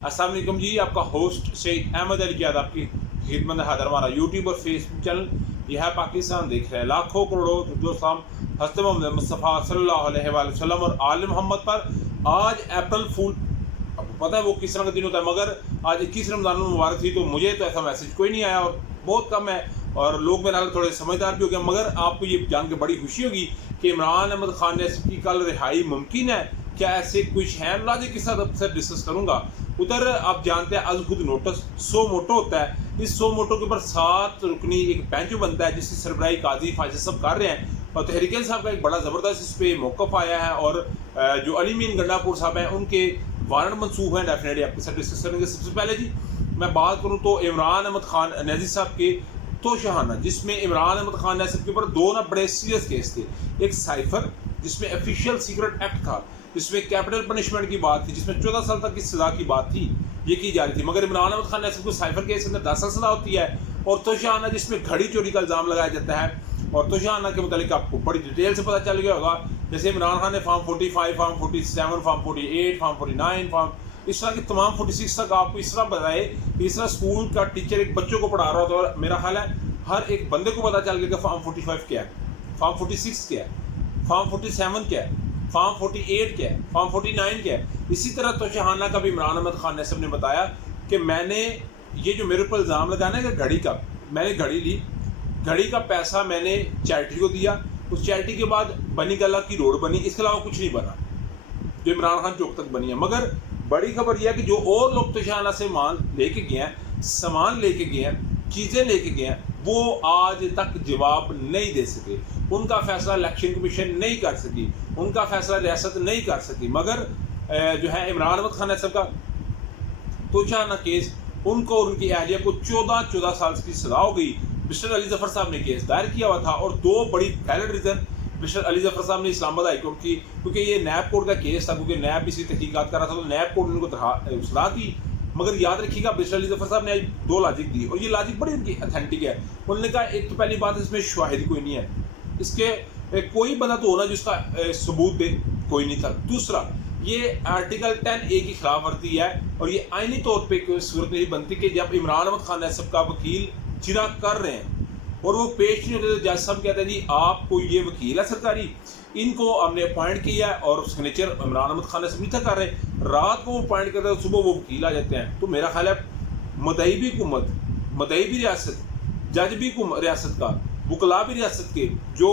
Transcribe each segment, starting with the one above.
अस्सलाम वालेकुम जी, आपका होस्ट सईद अहमद अली क़याद आपकी खिदमत में हाजिर। हमारा यूट्यूब और फेसबुक चैनल यह है पाकिस्तान देख रहे हैं। लाखों करोड़ों दोस्तों हज़रत मोहम्मद मुस्तफ़ा सल्लल्लाहु अलैहि वसल्लम और आल मोहम्मद पर आज अप्रैल फूल, आपको पता है वो किस तरह का दिन होता है, मगर आज 21 रमज़ान मुबारक थी तो मुझे तो ऐसा मैसेज कोई नहीं आया और बहुत कम है और लोग मेरे हाल थोड़े समझदार भी हो गए। मगर आपको ये जान के बड़ी खुशी होगी कि इमरान अहमद खान की कल रिहाई मुमकिन है। क्या ऐसे कुछ हैं लॉजिक के साथ आपसे डिस्कस करूंगा। उधर आप जानते हैं आज खुद नोटिस 100 मोटो होता है। इस 100 मोटो के ऊपर 7 रुकनी एक बेंच बनता है जिसकी सरबराही काजी फायज सब कर रहे हैं और तहरीक साहब का एक बड़ा ज़बरदस्त इस पर मौक़िफ़ आया है और जो अली मीन गंडापुर साहब हैं उनके वारंट मंसूब हैं। डेफिनेटली आपके साथ डिस्कस करेंगे। सबसे पहले जी मैं बात करूँ तो इमरान अहमद खान नज़ीर साहब के तोशाहाना, जिसमें इमरान अहमद खान नज़ीर के ऊपर दो ना बड़े सीरियस केस थे। एक साइफर जिसमें ऑफिशियल सीक्रेट एक्ट था, जिसमें कैपिटल पनिशमेंट की बात थी, जिसमें 14 साल तक की सज़ा की बात थी, ये की जा रही थी। मगर इमरान अहमद खान नज़ीर को साइफर केस के अंदर 10 साल सज़ा होती है और तोशाहाना जिसमें घड़ी चोरी का इल्ज़ाम लगाया जाता है। और तोशाहाना के मुतालिक आपको बड़ी डिटेल से पता चल गया होगा। जैसे इमरान खान ने form 45, form 47, form 48, form 49, form इस तरह की तमाम 46 तक आपको इस तरह बताए। इस तरह स्कूल का टीचर एक बच्चों को पढ़ा रहा होता है और मेरा ख्याल है हर एक बंदे को पता चल गया कि फॉर्म 45 क्या है, फॉर्म 46 क्या है, फॉर्म 47 क्या है, फॉर्म 48 क्या है, फॉर्म 49 क्या है। इसी तरह तोशाहाना का भी इमरान अहमद खान ने सबने बताया कि मैंने ये जो मेरे ऊपर इल्ज़ाम लगाना है कि घड़ी का, मैंने घड़ी ली, घड़ी का पैसा मैंने चैरिटी को दिया, उस चैरिटी के बाद बनी गला की रोड बनी, इसके अलावा कुछ नहीं बना जो इमरान खान चौक तक बनी है। मगर बड़ी खबर यह है कि जो और लोग तोशाहाना से मान लेके गए हैं, सामान लेके गए हैं, चीज़ें लेके गए हैं, वो आज तक जवाब नहीं दे सके। उनका फैसला इलेक्शन कमीशन नहीं कर सकी, उनका फैसला रियासत नहीं कर सकी। मगर जो है इमरान अहमद खान साहब का तोशाहाना केस, उनको और उनकी अहलिया को 14 साल की सजा हो गई। मिस्टर अली जफर साहब ने केस दायर किया हुआ था और दो बड़ी valid reason mister Ali Zafar साहब ने इस्लामाबाद हाई कोर्ट की, क्योंकि ये नैब कोर्ट का केस था, क्योंकि नैब इसी तहकीकात कर रहा था तो नैब कोर्ट ने उनको सलाह दी। मगर याद रखिएगा मिस्टर अली जफर साहब ने आज दो लॉजिक दी और ये लॉजिक बड़ी उनकी अथेंटिक है। उन्होंने कहा एक तो पहली बात इसमें शाहिद कोई नहीं है, इसके कोई बंदा तो होना जिसका सबूत दे, कोई नहीं था। दूसरा, ये आर्टिकल 10A की खिलाफ वर्जी है और ये आइनी तौर पर कोई सूरत नहीं बनती कि जब इमरान अहमद खान साहब का वकील जिरा कर रहे हैं और वो पेश नहीं होते तो जज साहब कहते हैं जी आपको ये वकील है सरकारी, इनको हमने अपॉइंट किया है और सिग्नेचर इमरान अहमद खान से नहीं कर रहे, रात को वो अपॉइंट करते हैं, सुबह वो वकील आ जाते हैं। तो मेरा ख्याल है मदई भी हुकूमत, मदई भी रियासत, जज भी रियासत का, वकला भी रियासत के, जो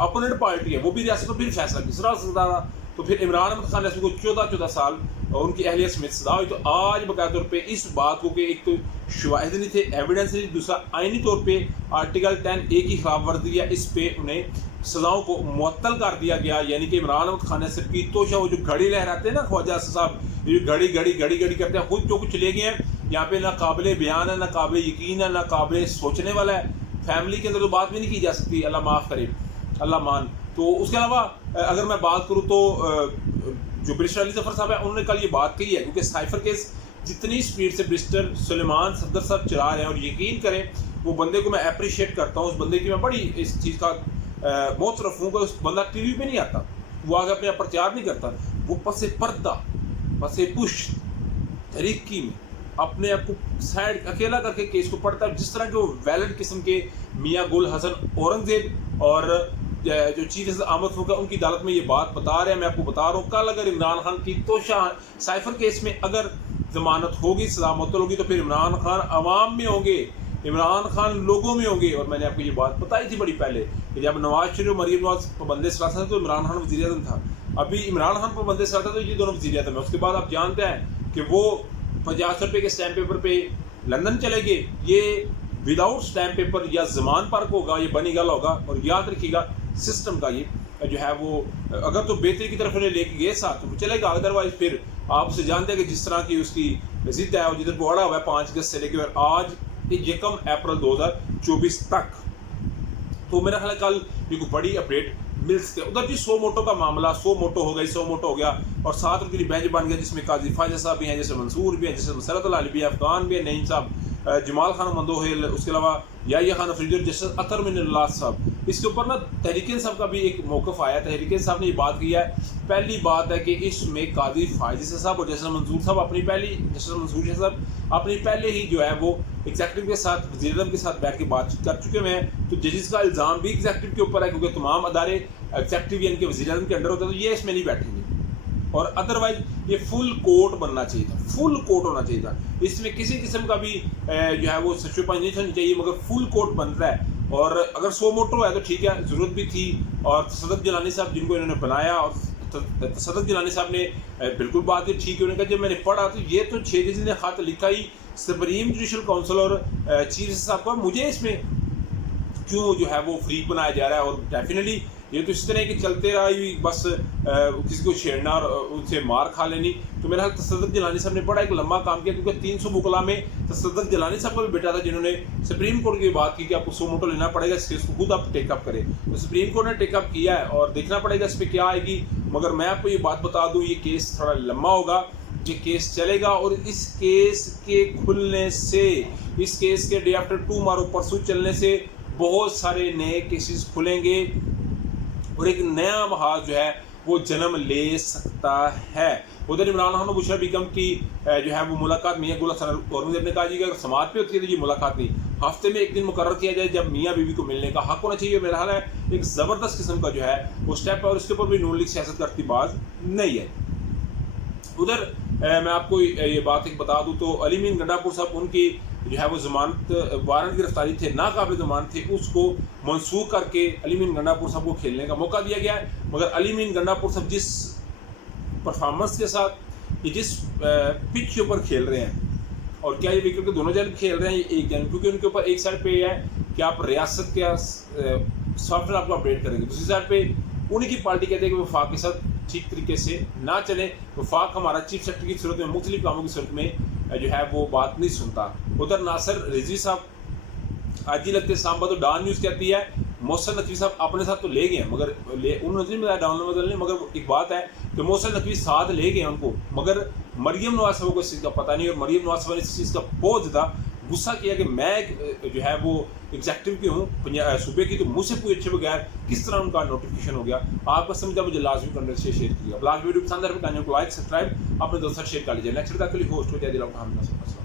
अपोनेंट पार्टी है वो भी रियासत को फिर फैसला किस तरह सकता था। तो फिर इमरान अहमद खान को 14 साल उनकी अहलियत समेत सजा हुई। तो आज बाकायदा तौर पे इस बात को कि एक तो शवाहिद नहीं थे, एविडेंस नहीं, दूसरा आइनी तौर पे आर्टिकल 10A की खिलाफ वर्जी है, इस पे उन्हें सजाओं को मुअत्तल कर दिया गया। यानी कि इमरान अहमद खान साहब की तोशा, वो जो घड़ी लहराते हैं ना ख्वाजा साहब, ये घड़ी घड़ी घड़ी घड़ी करते हैं, खुद जो कुछ ले गए हैं यहाँ पे ना काबिल बयान है, ना काबिल यकीन है, ना काबिल सोचने वाला है। फैमिली के अंदर तो बात भी नहीं की जा सकती, अल्लाह माफ़ करे, अल्लाह मान। तो उसके अलावा अगर मैं बात करूँ तो जो बैरिस्टर अली जफर साहब है उन्होंने कल ये बात कही है, क्योंकि साइफर केस जितनी स्पीड से बैरिस्टर सुलेमान सफदर साहब चला रहे हैं, और यकीन करें वो बंदे को मैं अप्रिशिएट करता हूँ, उस बंदे की मैं बड़ी इस चीज़ का बहुत तरफ हूँ कि उस बंदा टीवी पे नहीं आता, वो आगे अपने प्रचार नहीं करता, वो पसे पर्दा पसे पुश तरीकी में अपने आप को साइड अकेला करके केस को पढ़ता है। जिस तरह के वो वैलिड किस्म के मियाँ गुल हसन औरंगजेब और जो चीफ जस्टिस अहमद फरूका उनकी अदालत में ये बात बता रहे हैं, मैं आपको बता रहा हूँ कल अगर इमरान खान की तोशा साइफर केस में अगर जमानत होगी, सजा मुअत्तल होगी, तो फिर इमरान खान अवाम में होंगे, इमरान खान लोगों में होंगे। और मैंने आपको ये बात बताई थी बड़ी पहले कि जब नवाज शरीफ मरीम नवाज पाबंदी सलाह था तो इमरान खान वज़ीर आज़म था, अभी इमरान खान पाबंदी सलाह था तो ये दोनों वज़ीर आज़म है। उसके बाद आप जानते हैं कि वो 50 रुपये के स्टैम्प पेपर पे लंदन चले गए, ये विदाउट स्टैम्प पेपर या जमान पर होगा, ये बनी गल होगा। और याद रखिएगा सिस्टम का ये जो है वो अगर तो बेहतरी की तरफ उन्हें लेके गए साथ तो चलेगा, अदरवाइज फिर आप उसे जानते हैं कि जिस तरह की उसकी जिद है और जिधर को अड़ा हुआ है 5 अगस्त से लेकर आज 1 अप्रैल 2024 तक। तो मेरा ख्याल कल ये कोई बड़ी अपडेट मिल सकती है। उधर जी 100 मोटो का मामला, 100 मोटो हो गई, 100 मोटो हो गया और 7 रुपये की बेंच बन गया, जिसमें काजी फायजा साहब भी हैं, जैसे मंसूर भी हैं, जैसे मसरत अली भी है, अफगान भी है, नईम साहब جمال خان مندوہل، اس کے علاوہ یحییٰ خان افریدی اور جسٹس اطہر من اللہ صاحب، اس کے اوپر نا تحریک انصاف کا بھی ایک موقف آیا. تحریک انصاف نے یہ بات کی ہے، پہلی بات ہے کہ اس میں قاضی فائز عیسی صاحب اور جسٹس منصور صاحب اپنی پہلے ہی جو ہے وہ ایگزیکٹو کے ساتھ، وزیر اعظم کے ساتھ بیٹھ کے بات چیت کر چکے ہیں. تو ججز کا الزام بھی ایگزیکٹو کے اوپر ہے، کیونکہ تمام ادارے ایگزیکٹو یعنی کہ وزیر اعظم کے انڈر ہوتے ہیں، تو یہ اس میں نہیں بیٹھیں گے. اور ادروائز یہ فل کورٹ بننا چاہیے تھا، فل کورٹ ہونا چاہیے تھا. اس میں کسی قسم کا بھی جو ہے وہ سچو پنج نہیں ہونی چاہیے، مگر فل کورٹ بنتا ہے. اور اگر سو موٹو ہے تو ٹھیک ہے، ضرورت بھی تھی. اور تصدق جیلانی صاحب جن کو انہوں نے بنایا، اور تصدق جیلانی صاحب نے بالکل بات یہ ٹھیک ہے. انہوں نے کہا جب میں نے پڑھا تو یہ تو 6 ججز نے خط لکھا ہی سپریم جوڈیشل کونسل اور چیف صاحب کو، مجھے اس میں کیوں جو ہے وہ فریق بنایا جا رہا ہے. اور ڈیفینیٹلی یہ تو اس طرح کہ چلتے رہا ہی بس کسی کو چھیڑنا اور ان سے مار کھا لینی. تو میرا خیال تصدق جیلانی صاحب نے بڑا ایک لمبا کام کیا، کیونکہ 300 وکلا میں تصدق جیلانی صاحب کا بھی بیٹا تھا جنہوں نے سپریم کورٹ کی بات کی کہ آپ کو سو موٹو لینا پڑے گا، اس کیس کو خود آپ ٹیک اپ کریں. تو سپریم کورٹ نے ٹیک اپ کیا ہے اور دیکھنا پڑے گا اس پہ کیا آئے گی. مگر میں آپ کو یہ بات بتا دوں، یہ کیس تھوڑا لمبا ہوگا، یہ کیس چلے گا. اور اس کیس کے کھلنے سے، اس کیس کے ڈے آفٹر ٹمارو پرسوں چلنے سے بہت سارے نئے کیسز کھلیں گے اور ایک نیا محاذ جو ہے وہ جنم لے سکتا ہے. ادھر عمران خان اور بشرا بیگم کی جو ہے وہ ملاقات میاں گل حسن اورنگزیب نے کہا جی کہ اگر سماعت پہ ہوتی ہے تو یہ ملاقات نہیں، ہفتے میں ایک دن مقرر کیا جائے جب میاں بیوی کو ملنے کا حق ہونا چاہیے. میرا حال ہے ایک زبردست قسم کا جو ہے وہ اسٹیپ ہے، اور اس کے اوپر بھی نون لیگ سیاست کرتی باز نہیں ہے. ادھر میں آپ کو یہ بات ایک بتا دوں تو علی مین گنڈا پور صاحب، ان کی جو ہے وہ ضمانت وارنٹ گرفتاری تھے، ناقابل ضمانت تھے، اس کو منسوخ کر کے علی مین گنڈا پور صاحب کو کھیلنے کا موقع دیا گیا ہے. مگر علی مین گنڈا پور صاحب جس پرفارمنس کے ساتھ یہ جس پچ کے اوپر کھیل رہے ہیں، اور کیا یہ وکٹ کے دونوں جانب کھیل رہے ہیں ایک جانب، کیونکہ ان کے اوپر ایک سائڈ پہ یہ ہے کہ آپ ریاست کے سافٹ ویئر آپ کو اپڈیٹ کریں گے، دوسری سائڈ پہ انہیں کی پارٹی کہتے ہیں کہ وفاق کے ساتھ ٹھیک طریقے سے نہ چلیں. وفاق ہمارا چیف سیکرٹری کی صورت میں، مختلف کاموں کی صورت میں جو ہے وہ بات نہیں سنتا. ادھر ناصر رضوی صاحب آج ہی لگتے سامبا تو ڈان نیوز کہتی ہے محسن نقوی صاحب اپنے ساتھ تو لے گئے ہیں، مگر انہوں نے نہیں بتایا ڈان بدل نہیں، مگر ایک بات ہے کہ محسن نقوی ساتھ لے گئے ہیں ان کو، مگر مریم نواز صاحب کو اس چیز کا پتہ نہیں. اور مریم نواز صاحب نے اس چیز کا بہت زیادہ غصہ کیا کہ میں جو ہے وہ ایگزیکٹو کی ہوں صوبے کی، تو مجھ سے پوچھے بغیر کس طرح ان کا نوٹیفیکیشن ہو گیا. آپ کا سمجھا مجھے لازمی کرنے سے شیئر کیا. بلاگ ویڈیو پسند ہے تو لائک سبسکرائب اپنے دوستوں سے شیئر کر لیجیے. نیکسٹ ویڈیو کے لیے ہوسٹ ہو جائے.